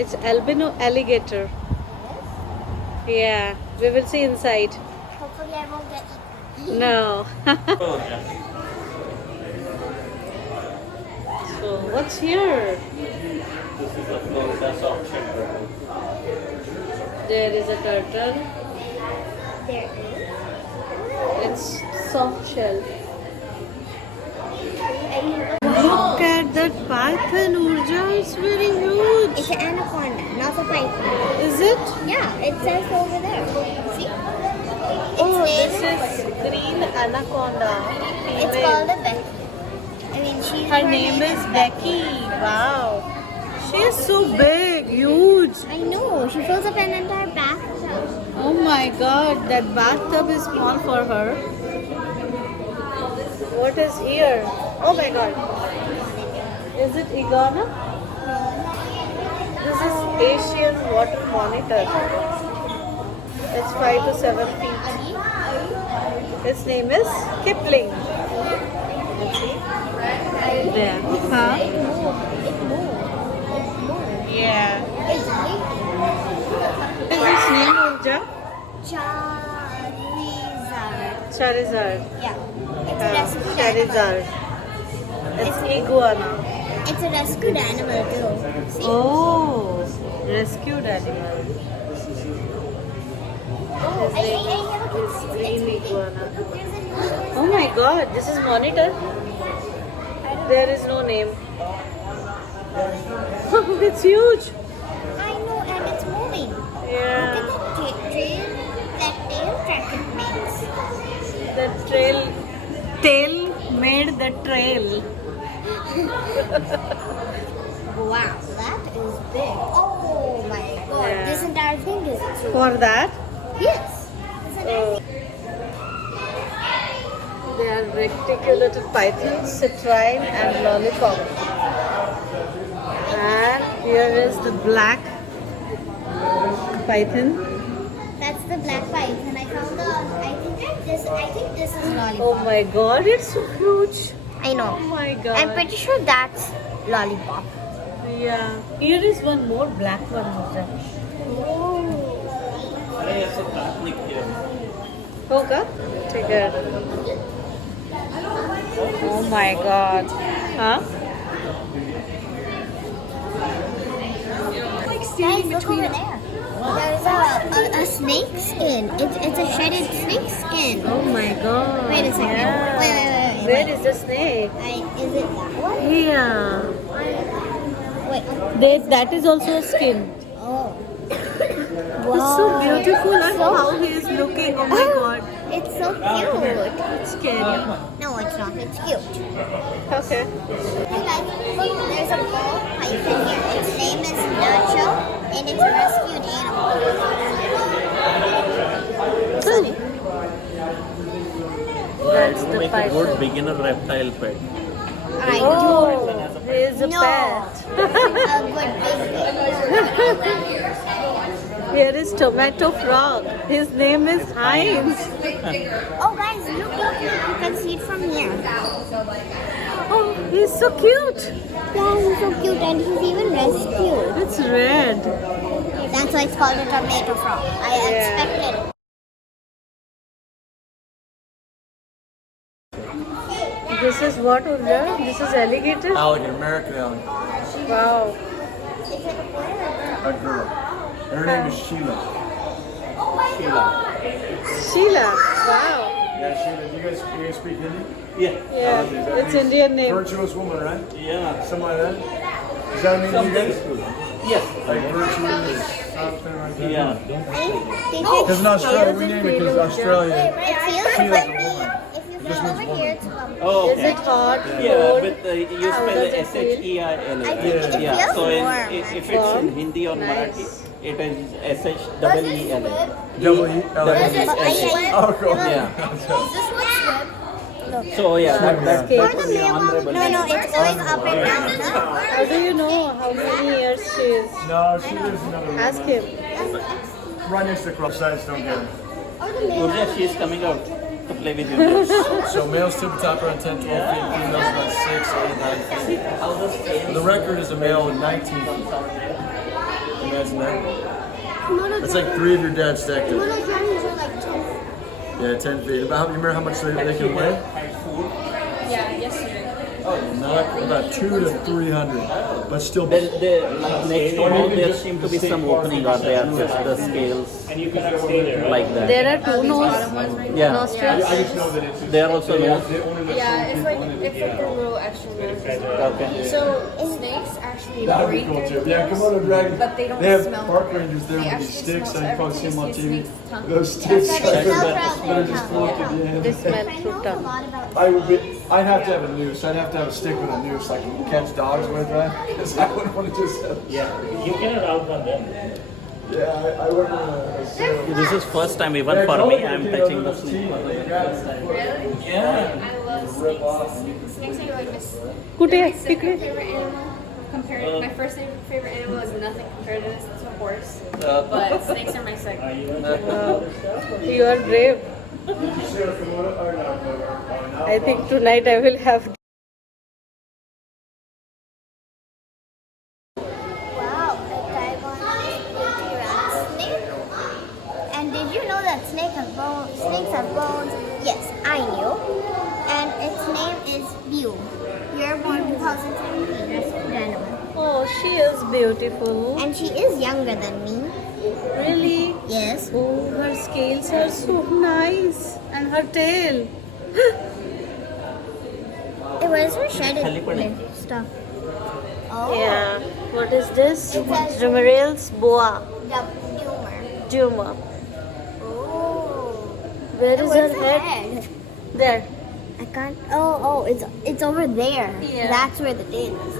It's albino alligator. Yeah, we will see inside. Hopefully I won't get eaten. No. So what's here? This is of course a soft shell turtle. There is a turtle. There is. It's soft shell. And Look at that python, Urja. It's very huge. it's an anaconda, not a python. Is it? Yeah, it says over there. See? Oh, Its this name is green anaconda. It's Female. called a Becky. I mean, Her name is Becky. Wow. She is so big, huge. I know. She fills up an entire bathtub. Oh my god, that bathtub is small for her. What is here? Oh my god. Is it iguana? This is Asian water monitor. It's 5 to 7 feet. Its name is Kipling. There. Huh? It moved. It moved. It moved. Yeah. It's leaking. What is its name, Urja? Charizard. Charizard. Yeah. It's a rescued Charizard. animal. It's iguana. It's a rescued animal too. See? Oh, rescued animal. Oh, His name look, is green iguana. look, there's a new Oh my god, this is monitor. There is no name. It's huge. I know, and it's moving. Yeah. Look at that tail. That tail track it makes. The tail made the trail. Wow, that is big. Oh my god, Yeah. this entire thing is true. For that, Yes. This entire thing. they are reticulated pythons, citrine, and lollipop. And here is the black python. That's the black python. I found the. I think this is lollipop. Oh my god, it's so huge. I know. Oh my god. I'm pretty sure that's lollipop. Yeah. Here is one more black one, Urja. अरे ऐसे काटने के होगा ठीक है. Oh my god. Huh? Guys, look over there. There's a snake skin. It's a shredded snake skin. Oh my god. Wait a second. Yeah. Wait. Where is the snake? Is it that one? Yeah. Wait. That is also a skin. Oh. It's so beautiful and how he is looking. Oh my god. It's so cute. It's scary. No, it's not. It's cute. Okay. Hey guys, look, there's a ball python here. Its name is Nacho, and it's a rescued animal. Cool. That's the make a good python. beginner reptile pet. I Oh, he is a No. pet. do. A good baby. Here is Tomato Frog. His name is Heinz. Oh guys, look. You can see it from here. Oh, he's so cute. Yeah, he's so cute and he's even rescued. It's red. That's why it's called a tomato frog. I expected it. This is what, Urja? This is alligator? Alligator, American alligator. Wow. A girl. Her name is Sheila. Sheila. Wow. Yeah, Sheila. You guys speak Hindi? Yeah. Yeah, it's Indian name. Virtuous woman, right? Yeah. Something like that? Does that mean you guys? Yes. Like virtuous, something like that? Yeah. Because in Australia, we name it because Australia. It feels Sheila's like a woman. if you go over here, it's Oh, Is okay. it hot? Yeah, cold? but you spell does it it S-H-E-I-L. I think it Yeah. feels So warm. if it's in Hindi or Marathi, it is S-H-E-E-L. W-E-L-A. Oh, cool. Yeah. This one's So yeah, that's Okay. to be honorable. No, it's going up and down. How do you know how many years she is? No, she lives in another room. Ask him. Run Instagram sites, don't get it. Urja, she is coming out to play with you. So males tip top around 10, 12 feet, females about 6, 8, 9 feet. The record is a male with 19 feet. Imagine that. That's like 3 of your dad's stacked up. Komodo dragons are like 10. Yeah, 10 feet. About, you remember how much they can weigh? Yeah, yesterday. Not about 200 to 300, but still. Next to it, there seem to be some opening or they are just the scales like that. There are 2 Yeah. nostrils. I just know that it's. They are also nose. Yeah, it's like the little extra nose. Okay. So snakes actually That'd be breathe cool through too. Yeah, ears, Komodo dragons. but they don't have smell. park rangers there They with actually these sticks. smell I probably see them on everything. TV. It's a snake's tongue. Those sticks That's that actually are throughout just their full to the They end. smell I through know a tongue. lot about I'd have to have a noose. I'd have to have a stick with a noose, like you catch dogs with, right? Because I wouldn't want to just. Yeah, you cannot outrun them. Yeah, I wouldn't want to. This is first time even for me. I'm touching the snake. Yeah. I love snakes. Snakes are like my Kutte, second tikde. favorite animal. Compared, my first favorite animal is nothing compared to this. It's a horse. But snakes are my second. You are brave. I think tonight I will have. Wow, a Taiwan rat snake. And did you know that snakes have bones? Yes, I knew. And its name is Bew. You're born 2017. Rescued animal. Oh, she is beautiful. And she is younger than me. Really? Yes. Oh, her scales are so nice. And her tail. It was her shredded Halipani. stuff. Oh. Yeah. What is this? It says- Jumeral's boa. The humor. Juma. Oh. Where is Where's her the head? head? There. I can't. Oh, it's over there. Yeah. That's where the tail is.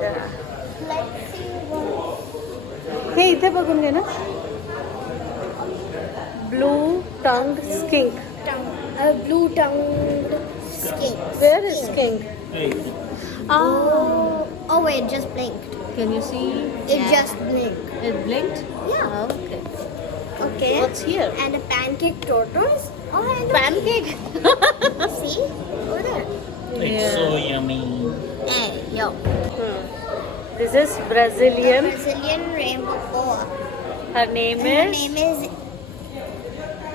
Yeah. Let's see what. Hey, इथे बघून घे ना. Blue tongued skink. Blue tongued skink. Where is skink? Oh. Oh wait, it just blinked. Can you see? It just blinked. It blinked? Yeah. Okay. Okay. What's here? And a pancake tortoise. Oh, I know. Pancake. See? Over there. It's so yummy. Hey, yo. This is Brazilian. Brazilian rainbow boa. Her name And her is name is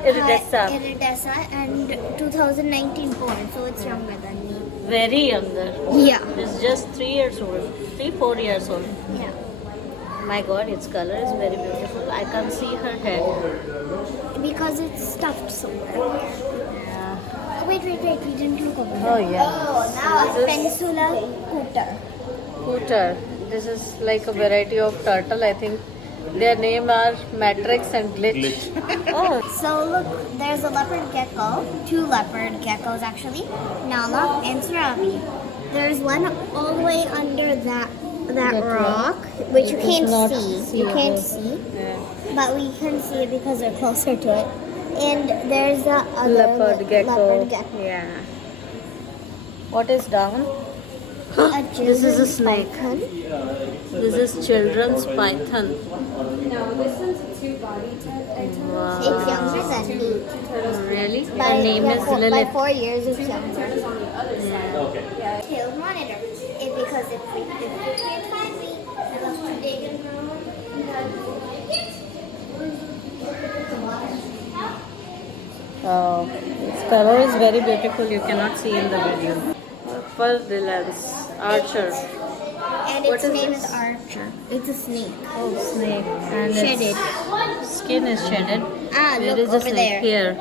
Iridessa. Iridessa and 2019 born, so it's younger than me. Very younger. Yeah. It's just 3 years old. 3-4 years old. Yeah. My God, its color is very beautiful. I can't see her head. Because it's stuffed somewhere. Yeah. Oh, wait, we didn't look over Oh, there. yeah. Oh, now This is- Peninsula Cooter. Cooter. This is like a variety of turtle, I think. Their name are Matrix and Glitch. Oh, So look, there's a leopard gecko, 2 leopard geckos actually, Nala and Sarabi. There's one all the way under that That rock, which you It is can't not see. You can't see, yeah. but we can see it because we're closer to it. And there's the other Leopard gecko. Leopard gecko. Yeah. What is down? A This is a children's snake. python. This is children's python. No, this one's a 2-body type. Wow. It's younger than me. Really? Her By, name is by Lilith. 4 years, it's younger. Turtles on the other side. Tail monitor. Because if we can't find me, I love to dig and Oh, its color is very beautiful. You cannot see in the video. Purpurillans, archer. And What its is name this? is Archer. It's a snake. Oh, snake. And Shredded. its skin is shredded. Ah, Where look is the over snake? there. Here.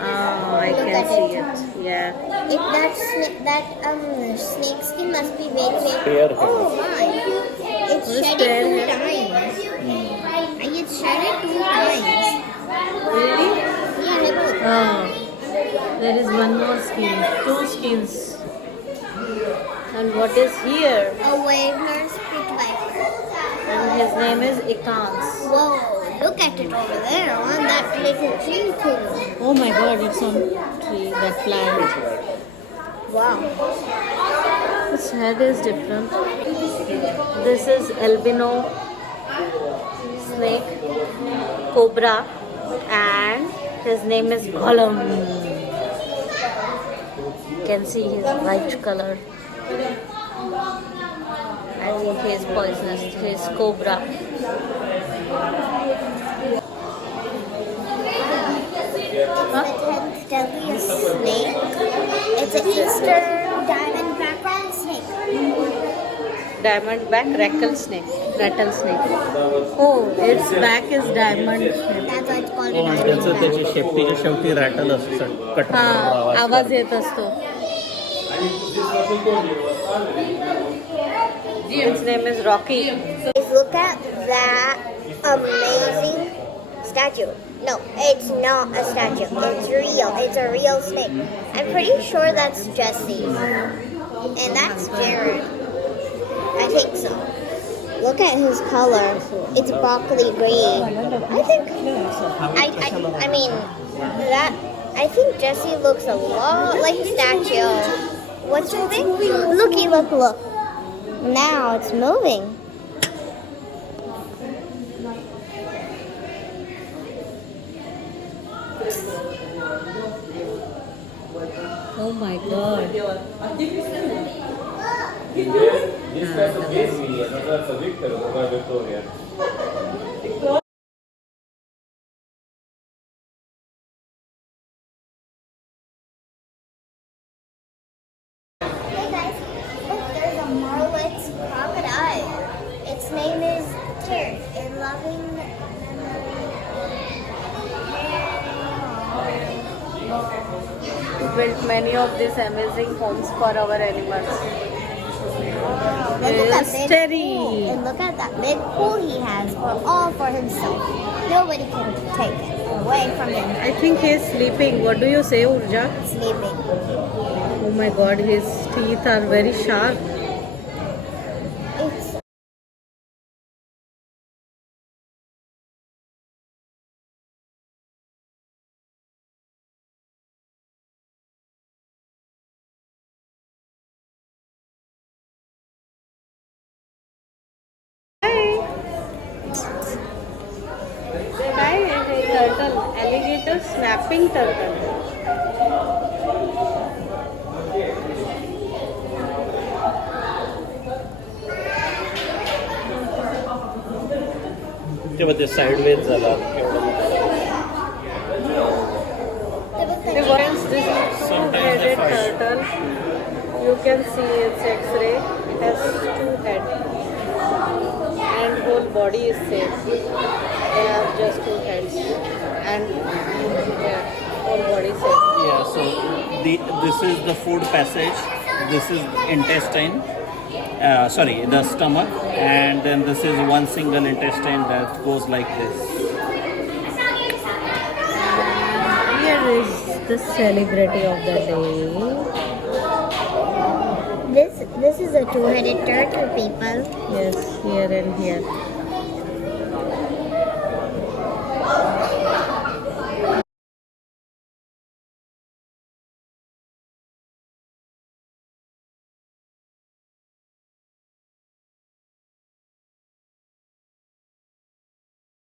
Oh, I Look can at see it. it. Yeah. That snake skin must be very, very. Fair hair. Oh my! It's What is shredded fair 2 hair? times. And it's shredded 2 times. Really? Yeah, look. Oh, there is one more skin. 2 skins. And what is here? A Wagner's pit viper. And his name is Ikans. Whoa! Look at it over there on that little tree thing. Oh my God, it's on tree, that plant. Wow. Its head is different. This is albino snake, cobra, and his name is Gollum. You can see his white color. I think he is poisonous. He is cobra. The 10th deadliest snake. It's an eastern diamondback snake. Diamondback rattlesnake. Oh, its back is diamond. That's why it's called a हो, त्याचं diamondback. त्याची शेपटीच्या शेवटी rattle असतं cut हा आवाज येत असतो. Its name is Rocky. Guys, look at that amazing statue. No, it's not a statue. It's real. It's a real snake. I'm pretty sure that's Jesse. And that's Jared. I think so. Look at his color. It's broccoli green. I mean, that, I think Jesse looks a lot like a statue. What's moving? Looky, look. Now it's moving. Oh my god. This person gave me another Victor over Victoria. Hey guys, look, there's a Marlitz crocodile. Its name is Tears in loving We built many of these amazing homes for our animals. Look at that big Mystery. pool. And look at that big pool he has all for himself. Nobody can take it away from him. I think he is sleeping. What do you say, Urja? Sleeping. Oh my god, his teeth are very sharp. It's Hi, turtle, alligator snapping turtle. तेव्हा ते sideways झाला The ones this Sometimes they two-headed fight. turtle, you can see its X-ray. It has two heads, and whole body is same. They have just two heads, and yeah, whole body same. Yeah, so this is the food passage, this is intestine, the stomach, and then this is one single intestine that goes like this. Here is the celebrity of the day. this is a two-headed turtle, people. Yes, here and here.